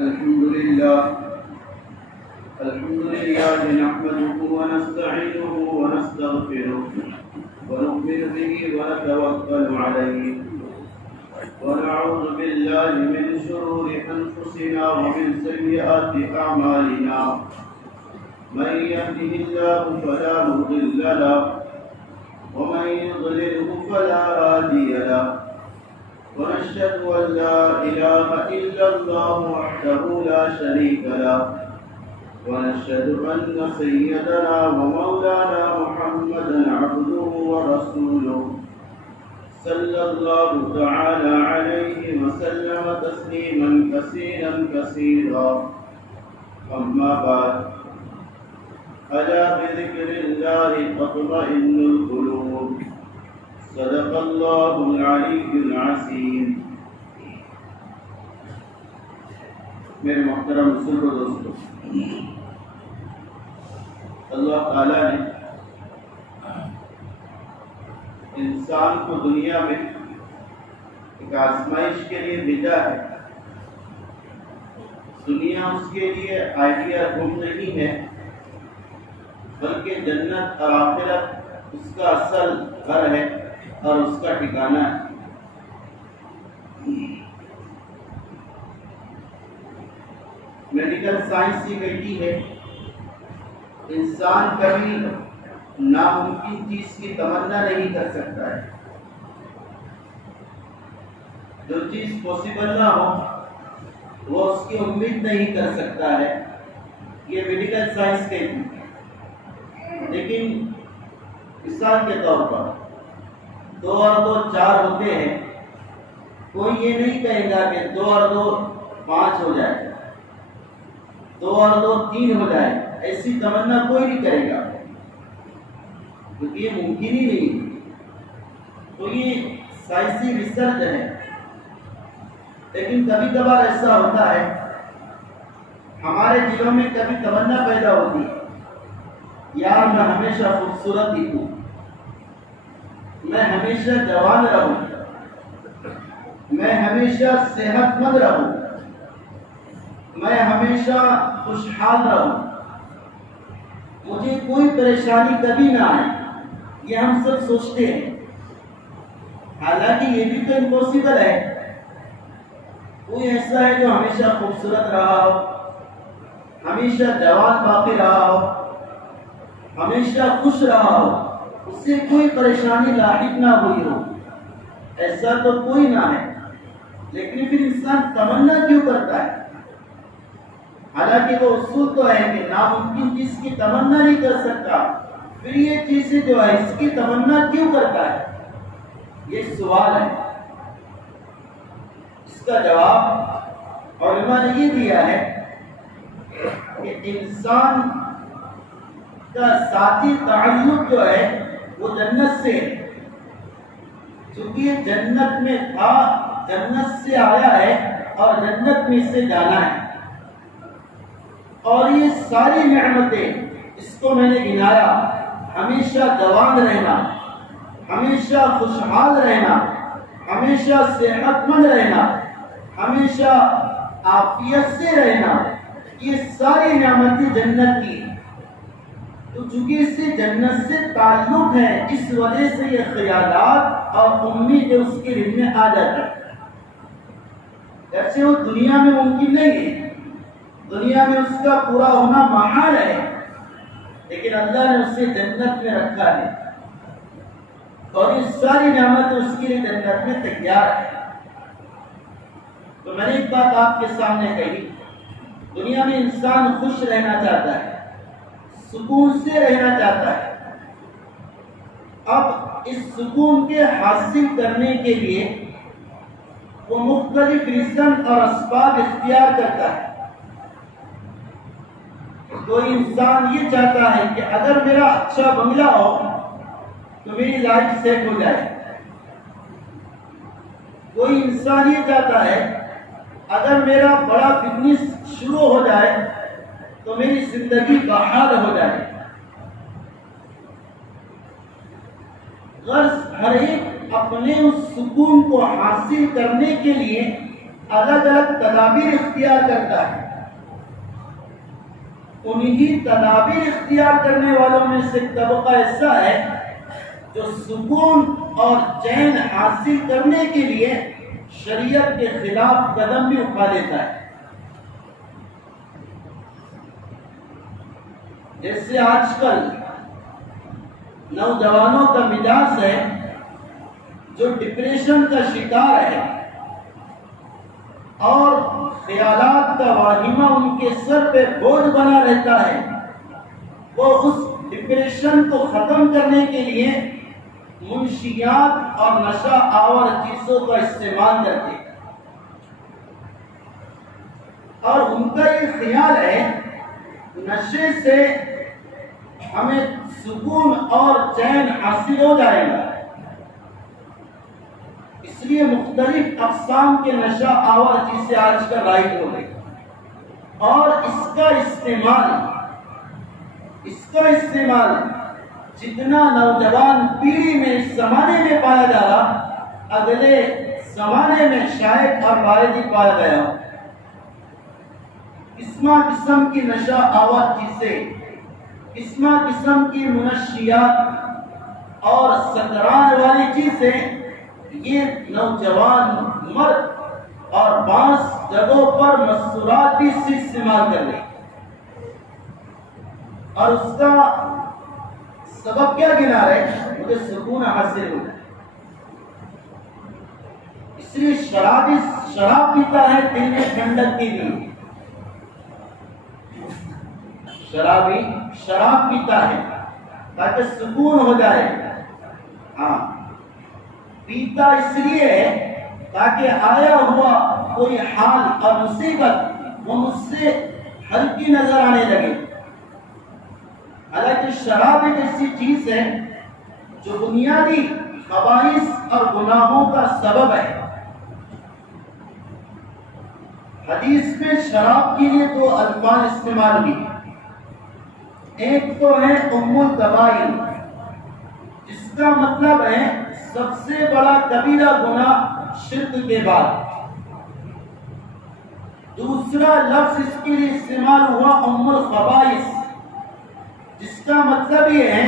الحمد لله نحمده ونستعينه ونستغفره ونؤمن به ونتوكل عليه ونعوذ بالله من شرور أنفسنا ومن سيئات أعمالنا من يهده الله فلا مضل له ومن يضلله فلا هادي له ونشهد أن لا إله إلا الله وحده لا شريك له ونشهد أن سيدنا ومولانا محمدا عبده ورسوله صلى الله تعالى عليه وسلم تسليما كثيرا كثيرا أما بعد ألا بذكر الله تطمئن القلوب صدق الله العلي العظيم. میرے محترم بزرگوں دوستوں، اللہ تعالیٰ نے انسان کو دنیا میں ایک آزمائش کے لیے بھیجا ہے. دنیا اس کے لیے آئیڈیا روم نہیں ہے، بلکہ جنت اور آخرت اس کا اصل گھر ہے اور اس کا ٹھکانہ ہے. میڈیکل سائنس یہ کہتی ہے انسان کبھی ناممکن چیز کی تمنا نہیں کر سکتا ہے. جو چیز پاسبل نہ ہو وہ اس کی امید نہیں کر سکتا ہے، یہ میڈیکل سائنس کہتی ہے. لیکن مثال کے طور پر 2 اور 2 4 ہوتے ہیں، کوئی یہ نہیں کہے گا کہ 2 اور 2 5 ہو جائے، 2 اور 2 3 ہو جائے. ایسی تمنا کوئی نہیں کرے گا کیونکہ یہ ممکن ہی نہیں. تو یہ سائنسی ریسرچ ہے. لیکن کبھی کبھار ایسا ہوتا ہے ہمارے دلوں میں کبھی تمنا پیدا ہوتی ہے، یار میں ہمیشہ خوبصورت دکھوں، میں ہمیشہ جوان رہوں، میں ہمیشہ صحت مند رہوں، میں ہمیشہ خوشحال رہوں، مجھے کوئی پریشانی کبھی نہ آئے. یہ ہم سب سوچتے ہیں، حالانکہ یہ بھی تو امپاسبل ہے. کوئی ایسا ہے جو ہمیشہ خوبصورت رہا ہو، ہمیشہ جوان باقی رہا ہو، ہمیشہ خوش رہا ہو، اس سے کوئی پریشانی لاحق نہ ہوئی ہو؟ ایسا تو کوئی نہ ہے. لیکن پھر انسان تمنا کیوں کرتا ہے؟ حالانکہ وہ اصول تو ہے کہ ناممکن چیز کی تمنا نہیں کر سکتا، پھر یہ چیزیں جو ہے اس کی تمنا کیوں کرتا ہے؟ یہ سوال ہے. اس کا جواب علماء نے یہ دیا ہے کہ انسان کا ذاتی تعلق جو ہے وہ جنت سے ہے. چونکہ یہ جنت میں تھا، جنت سے آیا ہے اور جنت میں اسے جانا ہے. اور یہ ساری نعمتیں، اس کو میں نے گنایا، ہمیشہ جوان رہنا، ہمیشہ خوشحال رہنا، ہمیشہ صحت مند رہنا، ہمیشہ عافیت سے رہنا، یہ ساری نعمتیں جنت کی. تو چونکہ اس سے جنت سے تعلق ہے، اس وجہ سے یہ خیالات اور امید اس کے دل میں آ جاتا ہے. ایسے وہ دنیا میں ممکن نہیں ہے، دنیا میں اس کا پورا ہونا محال ہے، لیکن اللہ نے اسے جنت میں رکھا ہے اور یہ ساری نعمت اس کے لیے جنت میں تیار ہے. تو میں نے ایک بات آپ کے سامنے کہی، دنیا میں انسان خوش رہنا چاہتا ہے، سکون سے رہنا چاہتا ہے. اب اس سکون کے حاصل کرنے کے لیے وہ مختلف ریزن اور اسباب اختیار کرتا ہے. کوئی انسان یہ چاہتا ہے کہ اگر میرا اچھا بنگلہ ہو تو میری لائف سیٹ ہو جائے. کوئی انسان یہ چاہتا ہے اگر میرا بڑا بزنس شروع ہو جائے تو میری زندگی بحال ہو جائے. غرض ہر ایک اپنے اس سکون کو حاصل کرنے کے لیے الگ الگ تدابیر اختیار کرتا ہے، انہی تدابیر اختیار کرنے والوں میں سے طبقہ ایسا ہے جو سکون اور چین حاصل کرنے کے لیے شریعت کے خلاف قدم بھی اٹھا لیتا ہے۔ جیسے آج کل نوجوانوں کا مزاج ہے جو ڈپریشن کا شکار ہے اور خیالات کا واہمہ ان کے سر پہ بوجھ بنا رہتا ہے، وہ اس ڈپریشن کو ختم کرنے کے لیے منشیات اور نشہ آور چیزوں کا استعمال کرتے ہیں، اور ان کا یہ خیال ہے نشے سے ہمیں سکون اور چین حاصل ہو جائے گا، اس لیے مختلف اقسام کے نشہ آور چیزیں آج کل رائج ہو گئی، اور اس کا استعمال جتنا نوجوان پیڑھی میں اس زمانے میں پایا جا رہا، اگلے زمانے میں شاید اور وارد ہی پایا گیا ہو۔ قسم کی نشہ آور چیزیں، قسم کی منشیات اور سکران والی چیزیں یہ نوجوان مرد اور بعض جگہوں پر مستورات بھی سے استعمال کر لیں، اور اس کا سبب کیا گنا رہے؟ مجھے سکون حاصل ہو جائے، اس لیے شراب پیتا ہے دل میں ٹھنڈک کے لیے، شراب پیتا ہے تاکہ سکون ہو جائے، ہاں پیتا اس لیے ہے تاکہ آیا ہوا کوئی حال اور مصیبت وہ مجھ سے ہلکی نظر آنے لگے۔ حالانکہ شراب ایک ایسی چیز ہے جو بنیادی خبائث اور گناہوں کا سبب ہے۔ حدیث میں شراب کے لیے دو الفاظ استعمال ہوئے، ایک تو ہے ام الکبائر، جس کا مطلب ہے سب سے بڑا کبیرہ گناہ شرک کے بعد، دوسرا لفظ اس کے لیے استعمال ہوا ام الخبائث، جس کا مطلب یہ ہے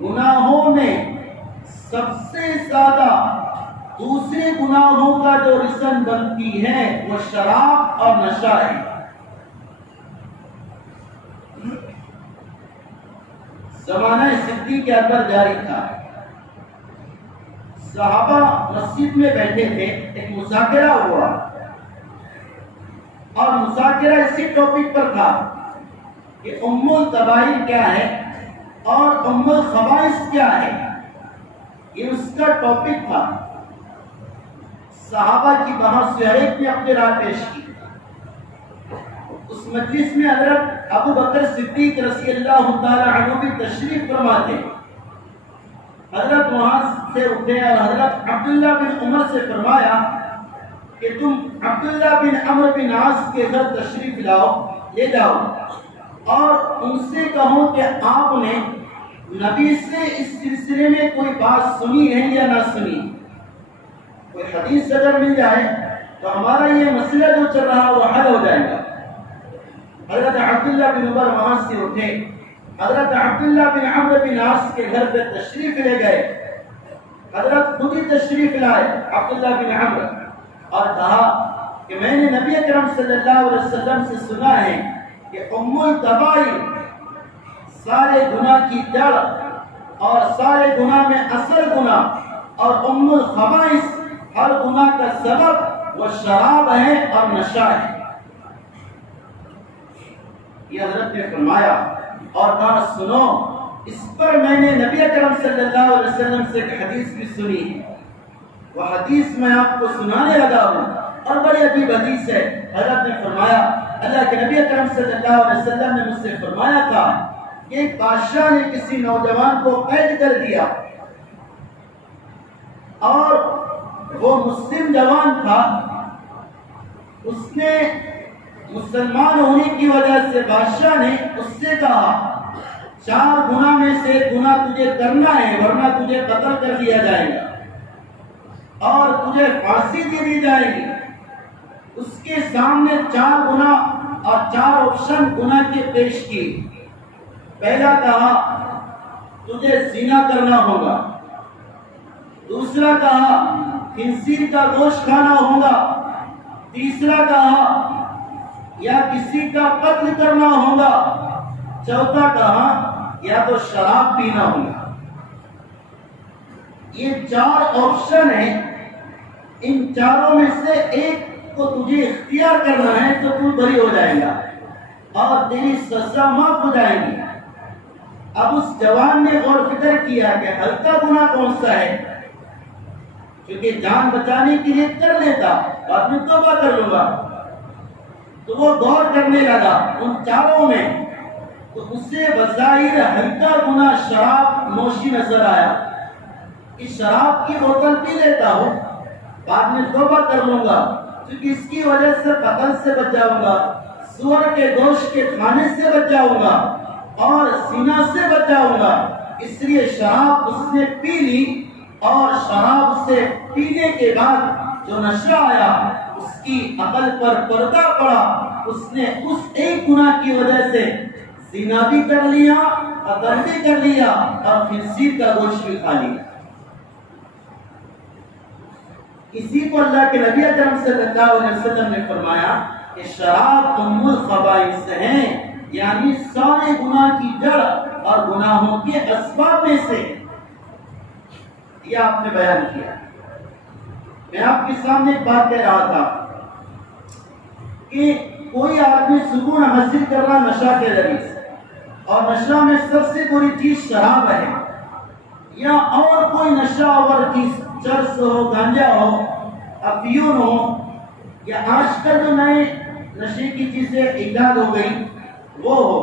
گناہوں میں سب سے زیادہ دوسرے گناہوں کا جو رسن بنتی ہے وہ شراب اور نشہ ہے۔ زمانہ صدیق کے اندر جاری تھا، صحابہ مسجد میں بیٹھے تھے، ایک مذاکرہ ہوا، اور مذاکرہ اسی ٹاپک پر تھا کہ ام الکبائر کیا ہے اور ام الخبائث کیا ہے، یہ اس کا ٹاپک تھا۔ صحابہ کی بحث سے ایک نے اپنی رائے پیش کی۔ اس مجلس میں حضرت ابو بکر صدیق رضی اللہ تعالی عنہ بھی تشریف فرما تھے۔ حضرت وہاں سے اٹھے اور حضرت عبداللہ بن عمر سے فرمایا کہ تم عبداللہ بن عمرو بن عاص کے گھر تشریف لے جاؤ اور ان سے کہو کہ آپ نے نبی سے اس سلسلے میں کوئی بات سنی ہے یا نہ سنی، کوئی حدیث اگر مل جائے تو ہمارا یہ مسئلہ جو چل رہا وہ حل ہو جائے گا۔ حضرت عبداللہ بن عمر وہاں سے اٹھے، حضرت عبداللہ بن عمرو بن عاص کے گھر پہ تشریف لے گئے، حضرت خود ہی تشریف لائے عبداللہ بن عمرو، اور کہا کہ میں نے نبی اکرم صلی اللہ علیہ وسلم سے سنا ہے کہ ام الکبائر سارے گناہ کی جڑ اور سارے گناہ میں اصل گناہ، اور ام الخبائث ہر گناہ کا سبب وہ شراب ہے اور نشہ ہے۔ یہ حضرت نے فرمایا اور کہا سنو، اس پر میں نے نبی اکرم صلی اللہ علیہ وسلم سے ایک حدیث بھی سنی ہے، وہ حدیث میں آپ کو سنانے لگا ہوں، اور بڑی عجیب حدیث ہے۔ حضرت نے فرمایا اللہ کے نبی اکرم صلی اللہ علیہ وسلم نے مجھ سے فرمایا تھا کہ ایک بادشاہ نے کسی نوجوان کو قید کر دیا، اور وہ مسلم جوان تھا، اس نے مسلمان ہونے کی وجہ سے بادشاہ نے اس سے کہا 4 گناہ میں سے ایک گناہ تجھے کرنا ہے ورنہ تجھے قتل کر دیا جائے گا اور تجھے پھانسی دے دی جائے گی۔ اس کے سامنے 4 گناہ اور 4 آپشن گناہ کے پیش کی۔ پہلا کہا تجھے زنا کرنا ہوگا، دوسرا کہا خنزیر کا گوشت کھانا ہوگا، تیسرا کہا یا کسی کا قتل کرنا ہوگا، چوتھا کہا یا تو شراب پینا ہوگا۔ یہ 4 آپشن ہیں، ان چاروں میں سے ایک کو تجھے اختیار کرنا ہے تو تو بری ہو جائے گا اور تیری سزا معاف ہو جائے گی۔ اب اس جوان نے غور فکر کیا کہ ہلکا گناہ کون سا ہے، کیونکہ جان بچانے کے لیے کر لیتا، بعد میں توبہ کر لوں گا۔ تو وہ غور کرنے لگا ان چاروں میں، تو اسے بظاہر ہلکا گناہ شراب نوشی نظر آیا کہ شراب کی بوتل پی لیتا ہوں، بعد میں توبہ کر لوں گا، کیونکہ اس کی وجہ سے قتل سے بچ جاؤں گا، سور کے گوشت کے کھانے سے بچ جاؤں گا اور زنا سے بچ جاؤں گا۔ اس لیے شراب اس نے پی لی، اور شراب سے پینے کے بعد جو نشہ آیا اس کی عقل پر پردہ پڑا، اس نے اس ایک گناہ کی وجہ سے زنا بھی کر لیا، قتل بھی کر لیا اور خنزیر کا گوشت بھی کھا لیا۔ اسی کو اللہ کے نبی اکرم صلی اللہ علیہ وسلم نے فرمایا کہ شراب ام الخبائث ہیں، یعنی سارے گناہ کی جڑ اور گناہوں کے اسباب میں سے۔ یہ آپ نے بیان کیا۔ میں آپ کے سامنے ایک بات کہہ رہا تھا کہ کوئی آدمی سکون حاصل کر رہا نشہ کے ذریعے سے، اور نشہ میں سب سے بری چیز شراب ہے، یا اور کوئی نشہ آور چیز، چرس ہو، گانجا ہو، افیون ہو، یا آج کل جو نئے نشے کی چیزیں ایجاد ہو گئی وہ ہو۔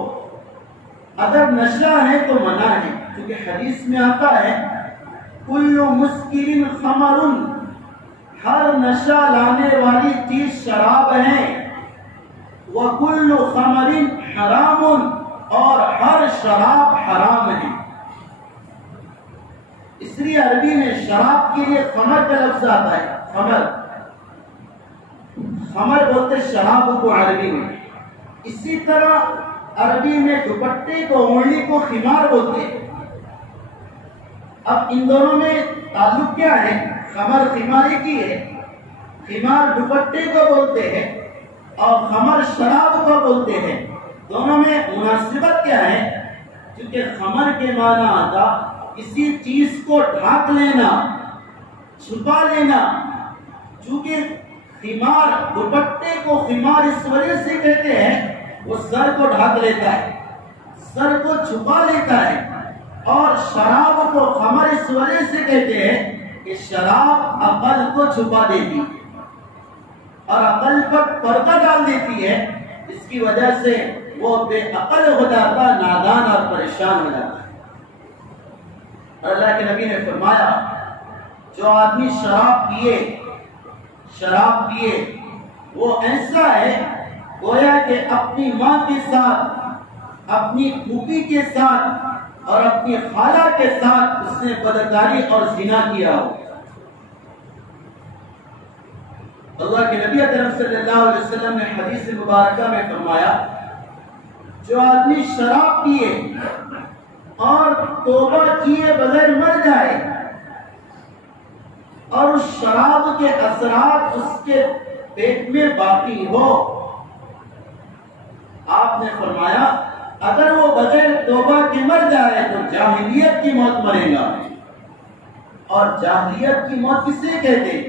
اگر نشہ ہے تو منع ہے، کیونکہ حدیث میں آتا ہے کل مسکر خمر، ہر نشہ لانے والی چیز شراب ہے، وکل خمر حرام، اور ہر شراب حرام ہے۔ اس لیے عربی میں شراب کے لیے خمر کا لفظ آتا ہے، خمر بولتے شراب کو عربی میں۔ اسی طرح عربی میں دوپٹے کو، اوڑھنی کو خمار بولتے ہیں۔ اب ان دونوں میں تعلق کیا ہے؟ خمر خمار کی ہے، خمار دوپٹے کو بولتے ہیں اور خمر شراب کو بولتے ہیں۔ دونوں میں مناسبت کیا ہے؟ کیونکہ خمر کے معنی آتا کسی چیز کو ڈھانک لینا، چھپا لینا، چونکہ خمار دوپٹے کو خمار اس وجہ سے کہتے ہیں وہ سر کو ڈھانک لیتا ہے، سر کو چھپا لیتا ہے، اور شراب کو خمر اس وجہ سے کہتے ہیں کہ شراب عقل کو چھپا دیتی اور عقل پر پردہ ڈال دیتی ہے، اس کی وجہ سے وہ بے عقل ہو جاتا، نادان اور پریشان ہو جاتا۔ اور اللہ کے نبی نے فرمایا جو آدمی شراب پیے وہ ایسا ہے گویا کہ اپنی ماں کے ساتھ، اپنی پھوپھی کے ساتھ اور اپنی خالہ کے ساتھ اس نے بدکاری اور زنا کیا ہو۔ اللہ کے نبی اکرم صلی اللہ علیہ وسلم نے حدیث مبارکہ میں فرمایا جو آدمی شراب پیے اور توبہ کیے بغیر مر جائے اور اس شراب کے اثرات اس کے پیٹ میں باقی ہو، آپ نے فرمایا اگر وہ بغیر توبہ کے مر جائے تو جاہلیت کی موت مرے گا۔ اور جاہلیت کی موت کسے کہتے؟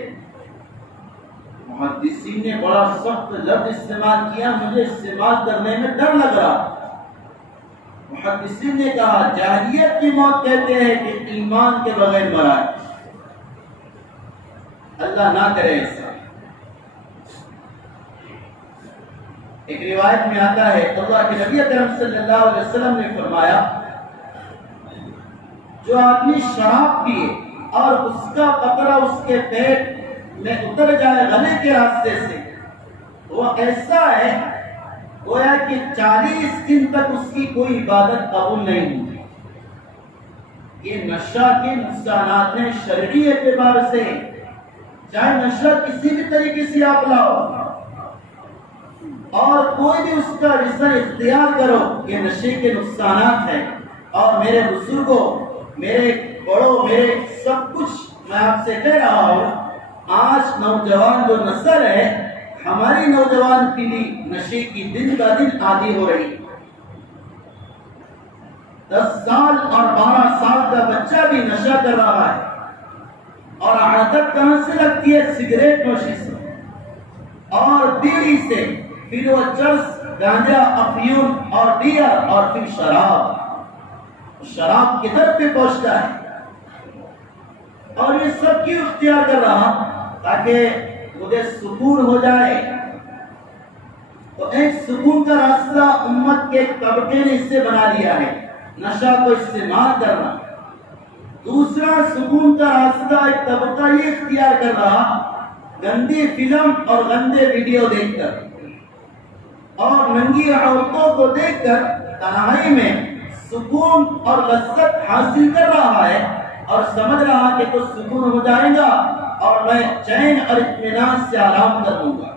محدثین نے بڑا سخت لفظ استعمال کیا، مجھے استعمال کرنے میں ڈر لگ رہا۔ محدثین نے کہا جاہلیت کی موت کہتے ہیں کہ ایمان کے بغیر مرا ہے، اللہ نہ کرے ایسا۔ ایک روایت میں آتا ہے اللہ کے نبی اکرم صلی اللہ علیہ وسلم نے فرمایا جو آدمی شراب پیے اور اس کا قطرہ اس کے پیٹ میں اتر جائے گلے کے راستے سے، وہ ایسا ہے گویا کہ 40 دن تک اس کی کوئی عبادت قبول نہیں ہوگی۔ یہ نشہ کے نقصانات ہیں شرعی اعتبار سے، چاہے نشہ کسی بھی طریقے سے آپ لاؤ، اور کوئی بھی اس کا رشتہ اختیار کرو، یہ نشے کے نقصانات ہیں۔ اور میرے بزرگوں، میرے بڑوں، میرے سب کچھ میں آپ سے کہہ رہا ہوں، آج نوجوان جو نسل ہے، ہماری نوجوان پیڑھی نشے کی دن کا دن عادی ہو رہی ہے۔ 10 سال اور 12 سال کا بچہ بھی نشہ کر رہا ہے، اور عادت کہاں سے لگتی ہے؟ سگریٹ نوشی سے اور بیڑی سے، پھر وہ چرس، گانجا، افیون اور بیئر، اور پھر شراب کدھر پہ پہنچتا ہے؟ اور یہ سب کیوں اختیار کر رہا؟ تاکہ مجھے سکون ہو جائے۔ تو ایک سکون کا راستہ امت کے طبقے نے اس سے بنا لیا ہے، نشہ کو استعمال کرنا۔ دوسرا سکون کا راستہ ایک طبقہ یہ اختیار کر رہا، گندی فلم اور گندے ویڈیو دیکھ کر اور ننگی عورتوں کو دیکھ کر تنہائی میں سکون اور لذت حاصل کر رہا ہے، اور سمجھ رہا کہ کچھ سکون ہو جائے گا اور میں چین اور اطمینان سے آرام کر لوں گا۔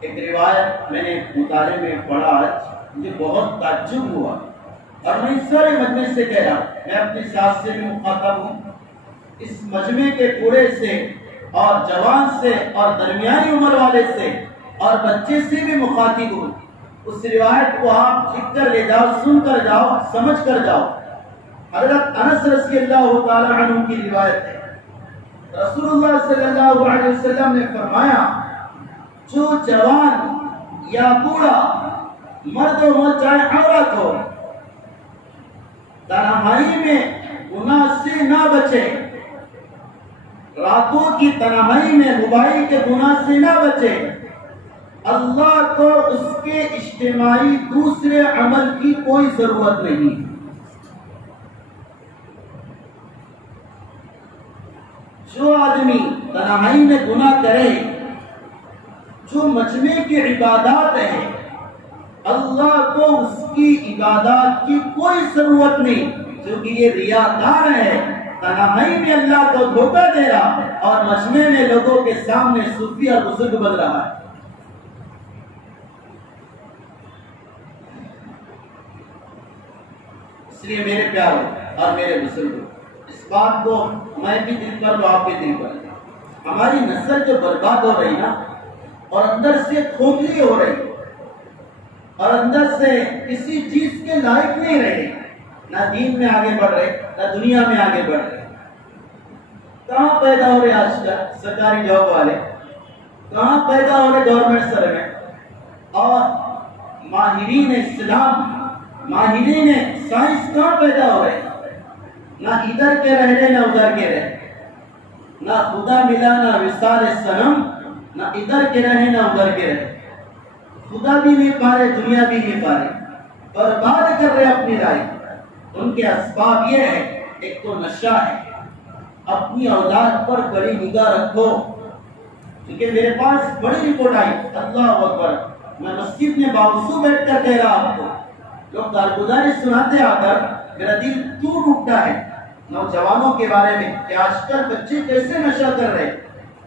ایک روایت میں نے مطالعے میں پڑھا، آج مجھے بہت تعجب ہوا، اور میں اس سارے مجمع سے کہہ رہا، میں اپنی ذات سے بھی مخاطب ہوں، اس مجمع کے بوڑھے سے اور جوان سے اور درمیانی عمر والے سے اور بچے سے بھی مخاطب ہوں۔ اس روایت کو آپ لکھ کر لے جاؤ، سن کر جاؤ، سمجھ کر جاؤ۔ حضرت انس رضی اللہ تعالی عنہ کی روایت ہے، رسول اللہ صلی اللہ علیہ وسلم نے فرمایا، جو جوان یا بوڑھا، مرد ہو چاہے عورت ہو، تنہائی میں گناہ سے نہ بچے، راتوں کی تنہائی میں موبائل کے گناہ سے نہ بچے، اللہ کو اس کے اجتماعی دوسرے عمل کی کوئی ضرورت نہیں۔ جو آدمی تنہائی میں گناہ کرے، جو مجمع کی عبادات ہے، اللہ کو اس کی عبادات کی کوئی ضرورت نہیں، کیونکہ یہ ریاکار ہے، تنہائی میں اللہ کو دھوکہ دے رہا اور مجمع میں لوگوں کے سامنے صوفی اور بزرگ بن رہا ہے۔ اس لیے میرے پیاروں اور میرے بزرگوں، اس بات کو میں بھی دل پر لوں، آپ بھی دل پر، ہماری نسل جو برباد ہو رہی نا، اور اندر سے کھوکھلی ہو رہی، اور اندر سے کسی چیز کے لائق نہیں رہے، نہ دین میں آگے بڑھ رہے، نہ دنیا میں آگے بڑھ رہے۔ کہاں پیدا ہو رہے آج کل سرکاری جاب والے، کہاں پیدا ہو رہے گورنمنٹ سروینٹ، اور ماہرین اسلام، ماہرین سائنس کہاں پیدا ہو رہے؟ نہ ادھر کے رہ رہے، نہ ادھر کے رہے، نہ خدا ملا، نہ وصال صنم، نہ ادھر کے رہے، نہ ادھر کے رہے، خدا بھی نہیں پا رہے، دنیا بھی نہیں پا رہے، برباد کر رہے اپنی رائے۔ ان کے اسباب یہ ہے، ایک تو نشہ ہے، اپنی اولاد پر بڑی نگاہ رکھو، کیونکہ میرے پاس بڑی رپورٹ آئی، اللہ اکبر، میں مسجد میں باوضو بیٹھ کر کہہ رہا آپ کو، لوگ کارگزاری سناتے آ کر میرا دل ٹوٹ اٹھتا ہے نوجوانوں کے بارے میں، کہ آج کل بچے کیسے نشہ کر رہے،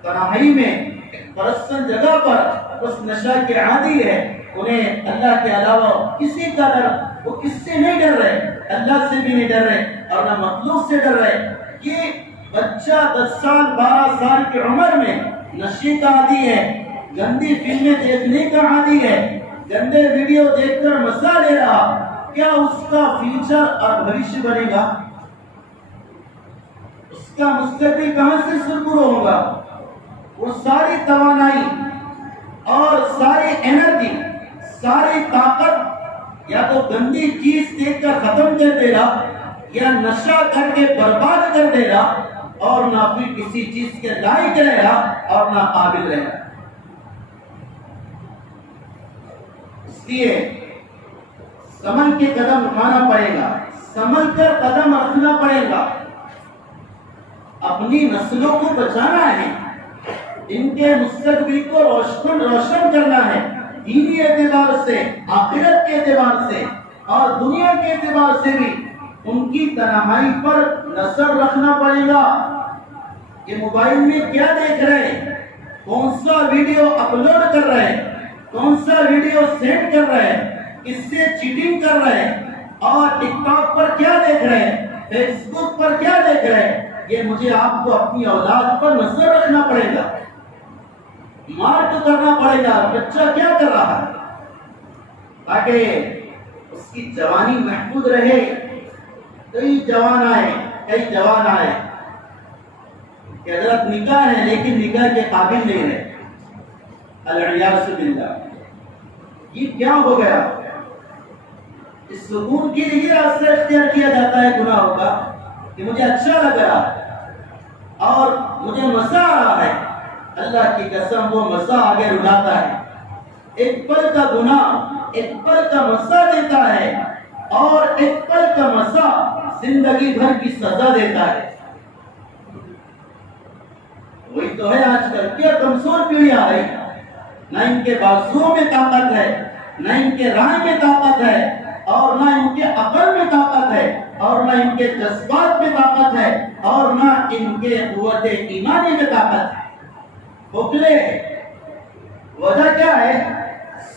تنہائی میں ایک پرسن جگہ پر اس نشہ کے عادی ہے، انہیں اللہ کے علاوہ کسی کا ڈر، وہ کس سے نہیں ڈر رہے، اللہ سے بھی نہیں ڈر رہے اور نہ مخلوق سے ڈر رہے۔ یہ بچہ 10 سال 12 سال کی عمر میں نشے کا عادی ہے، گندی فلمیں دیکھنے کا عادی ہے، گندے ویڈیو دیکھ کر مزہ لے رہا، کیا اس کا فیوچر اور بھوشیہ بنے گا؟ اس کا مستقبل کہاں سے سرپر ہوگا؟ وہ ساری توانائی اور ساری انرجی، ساری طاقت یا تو گندی چیز دیکھ کر ختم کر دے رہا، یا نشہ کر کے برباد کر دے رہا، اور نہ پھر کسی چیز کے لائق رہ رہا اور نہ قابل رہ رہا۔ اس لیے سنبھل کے قدم اٹھانا پڑے گا، سنبھل کر قدم رکھنا پڑے گا، اپنی نسلوں کو بچانا ہے، ان کے مستقبل کو روشن کرنا ہے، دینی اعتبار سے، آخرت کے اعتبار سے اور دنیا کے اعتبار سے بھی ان کی تنہائی پر نظر رکھنا پڑے گا۔ یہ موبائل میں کیا دیکھ رہے ہیں، کون سا ویڈیو اپلوڈ کر رہے ہیں، کون سا ویڈیو سینڈ کر رہے ہیں، کس سے چیٹنگ کر رہے ہیں، اور ٹک ٹاک پر کیا دیکھ رہے ہیں، فیس بک پر کیا دیکھ رہے ہیں، یہ مجھے آپ کو اپنی اولاد پر نظر رکھنا پڑے گا، مارک کرنا پڑے گا بچہ کیا کر رہا ہے، تاکہ اس کی جوانی محفوظ رہے۔ کئی جوان آئے کہ حضرت نکاح ہے لیکن نکاح کے قابل نہیں رہے، الیاذ باللہ۔ یہ کیا ہو گیا؟ اس سکون کے لیے راستہ اختیار کیا جاتا ہے گناہوں کا کہ مجھے اچھا لگ رہا ہے اور مجھے مزہ آ رہا ہے، اللہ کی قسم وہ مزہ آگے رلاتا ہے۔ ایک پل کا گناہ ایک پل کا مزہ دیتا ہے، اور ایک پل کا مزہ زندگی بھر کی سزا دیتا ہے۔ وہی تو ہے آج کل کیا کمزور پیڑھی آ رہی، نہ ان کے بازوؤں میں طاقت ہے، نہ ان کے رائے میں طاقت ہے، اور نہ ان کے عقل میں طاقت ہے، اور نہ ان کے جذبات میں طاقت ہے، اور نہ ان کے قوت ایمانی میں طاقت ہے، کھوکھلے ہے۔ وجہ کیا ہے؟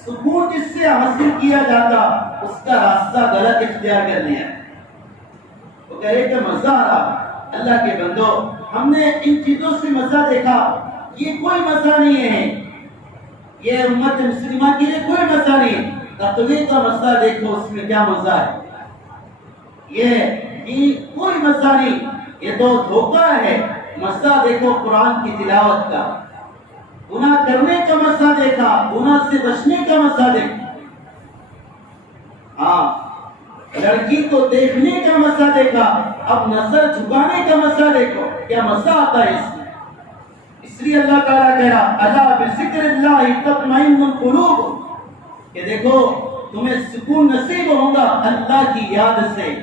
سکون جس سے حاصل کیا جاتا اس کا راستہ غلط اختیار کر لیا۔ وہ کہہ رہے کہ مزہ آ رہا، اللہ کے بندو ہم نے ان چیزوں سے مزہ دیکھا، یہ کوئی مزہ نہیں ہے، یہ امت مسلمہ کے لیے کوئی مزہ نہیں ہے۔ تقوی کا مزہ دیکھو، اس میں کیا مزہ ہے، یہ کوئی مزہ نہیں، یہ تو دھوکہ ہے۔ مزہ دیکھو قرآن کی تلاوت کا، گناہ کرنے کا مزہ دیکھا، گناہ سے بچنے کا مزہ دیکھا، لڑکی کو دیکھنے کا مزہ دیکھا، اب نظر جھکانے کا مزہ دیکھو، کیا مزہ آتا ہے اس میں۔ اس لیے اللہ تعالیٰ کہہ رہا الا بذکر اللہ تطمئن القلوب، کہ دیکھو تمہیں سکون نصیب ہوگا اللہ کی یاد سے۔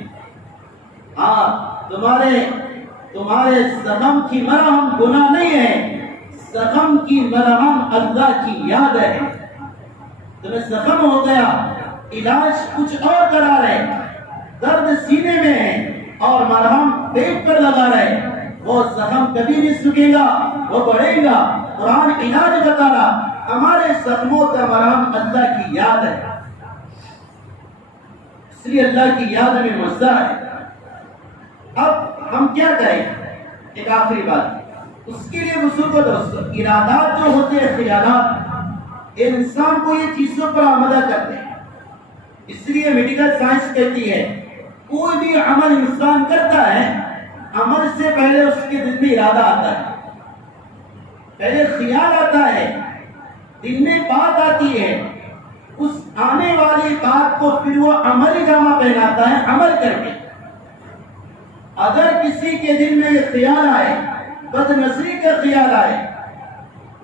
تمہارے زخم کی مرہم گناہ نہیں ہے، زخم کی مرہم اللہ کی یاد ہے۔ تمہیں زخم ہو گیا، علاج کچھ اور کرا رہے، درد سینے میں ہے اور مرہم پیٹ پر لگا رہے، وہ زخم کبھی نہیں سکے گا، وہ بڑھے گا۔ قرآن علاج بتا رہا، ہمارے زخموں کا مرہم اللہ کی یاد ہے، اس لیے اللہ کی یاد میں مزہ ہے۔ اب ہم کیا کریں؟ ایک آخری بات، اس کے لیے وصول کو دوستو، ارادات جو ہوتے ہیں، خیالات، انسان کو یہ چیزوں پر آمادہ کرتے ہیں۔ اس لیے میڈیکل سائنس کہتی ہے کوئی بھی عمل انسان کرتا ہے، عمل سے پہلے اس کے دل میں ارادہ آتا ہے، پہلے خیال آتا ہے، دل میں بات آتی ہے، اس آنے والی بات کو پھر وہ عملی جامہ پہناتا ہے عمل کر کے۔ اگر کسی کے دل میں یہ خیال آئے، بد نظری کا خیال آئے،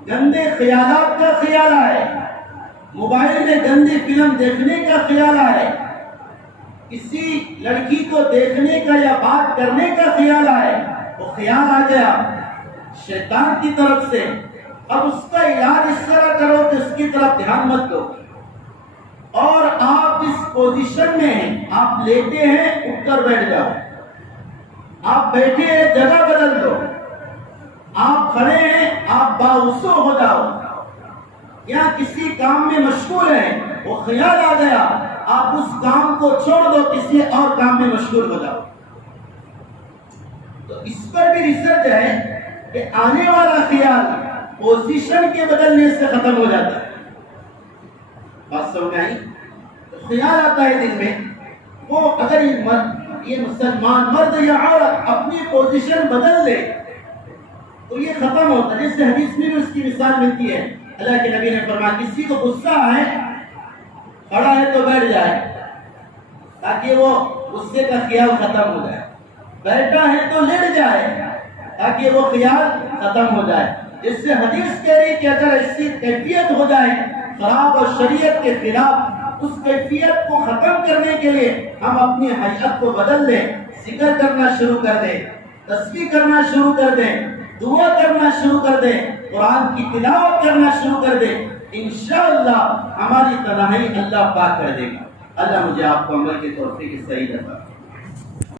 گندے خیالات کا خیال آئے، موبائل میں گندی فلم دیکھنے کا خیال آئے، کسی لڑکی کو دیکھنے کا یا بات کرنے کا خیال آئے، وہ خیال آ گیا شیطان کی طرف سے، اب اس کا علاج اس طرح کرو کہ اس کی طرف دھیان مت دو، اور آپ جس پوزیشن میں ہیں، آپ لیٹے ہیں اٹھ کر بیٹھ جاؤ، آپ بیٹھے ہیں جگہ بدل دو، آپ کھڑے ہیں آپ باوضو ہو جاؤ، یا کسی کام میں مشغول ہیں وہ خیال آ گیا، آپ اس کام کو چھوڑ دو، کسی اور کام میں مشغول ہو جاؤ۔ تو اس پر بھی ریسرچ ہے کہ آنے والا خیال پوزیشن کے بدلنے سے ختم ہو جاتا ہے۔ بات سمجھ میں آئی؟ تو خیال آتا ہے دل میں، وہ اگر یہ مسلمان مرد یا عورت اپنی پوزیشن بدل لے تو یہ ختم ہوتا ہے۔ جس سے حدیث میں بھی اس کی مثال ملتی ہے، اللہ کے نبی نے فرمایا کسی کو غصہ ہے، کھڑا ہے تو بیٹھ جائے تاکہ وہ غصے کا خیال ختم ہو جائے، بیٹھا ہے تو لیٹ جائے تاکہ وہ خیال ختم ہو جائے۔ اس سے حدیث کہہ رہی کہ اگر ایسی کیفیت ہو جائے خراب اور شریعت کے خلاف، اس کیفیت کو ختم کرنے کے لیے ہم اپنی حیات کو بدل دیں، ذکر کرنا شروع کر دیں، تسبیح کرنا شروع کر دیں، دعا کرنا شروع کر دیں، قرآن کی تلاوت کرنا شروع کر دیں، انشاءاللہ ہماری تنہائی اللہ پاک کر دے گا۔ اللہ مجھے آپ کو عمل کے توفیق صحیح عطا فرمائے۔